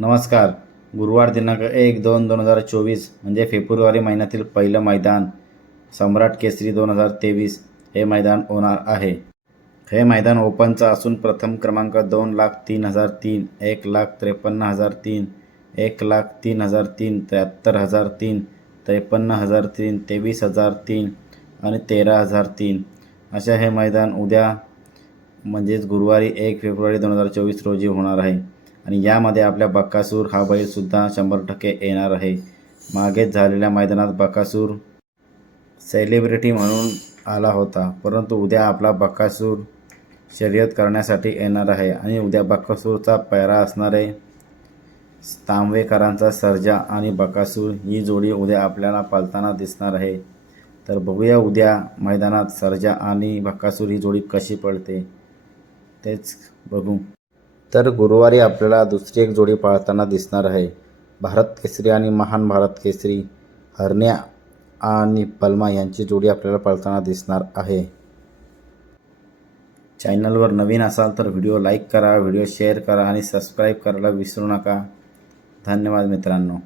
नमस्कार. गुरुवार दिनांक 1/2/2024 म्हणजे फेब्रुवारी महिन्यातील पहिलं मैदान सम्राट केसरी 2023 हे मैदान होणार आहे. हे मैदान ओपनचं असून प्रथम क्रमांक 2,03,003, 1,53,003, 1,03,003, 73,003, 53,003, 23,003 आणि 13,003 अशा हे मैदान उद्या म्हणजेच गुरुवारी 1 फेब्रुवारी 2024 रोजी होणार आहे. आणि यामध्ये आपल्या बकासूर हा बैलसुद्धा 100% येणार आहे. मागेच झालेल्या मैदानात बकासूर सेलिब्रिटी म्हणून आला होता, परंतु उद्या आपला बकासूर शर्यत करण्यासाठी येणार आहे. आणि उद्या बकासूरचा पैरा असणारे तांबवेकरांचा सर्जा आणि बकासूर ही जोडी उद्या आपल्याला पळताना दिसणार आहे. तर बघूया उद्या मैदानात सर्जा आणि बकासूर ही जोडी कशी पळते तेच बघू. तर गुरुवारी आपल्याला दुसरी एक जोडी पळताना दिसणार आहे. भारत केसरी आणि महान भारत केसरी हरण्या आणि पल्मा यांची जोडी आपल्याला पळताना दिसणार आहे. चॅनलवर नवीन असाल तर व्हिडिओ लाईक करा, व्हिडिओ शेअर करा आणि सबस्क्राईब करायला विसरू नका. धन्यवाद मित्रांनो.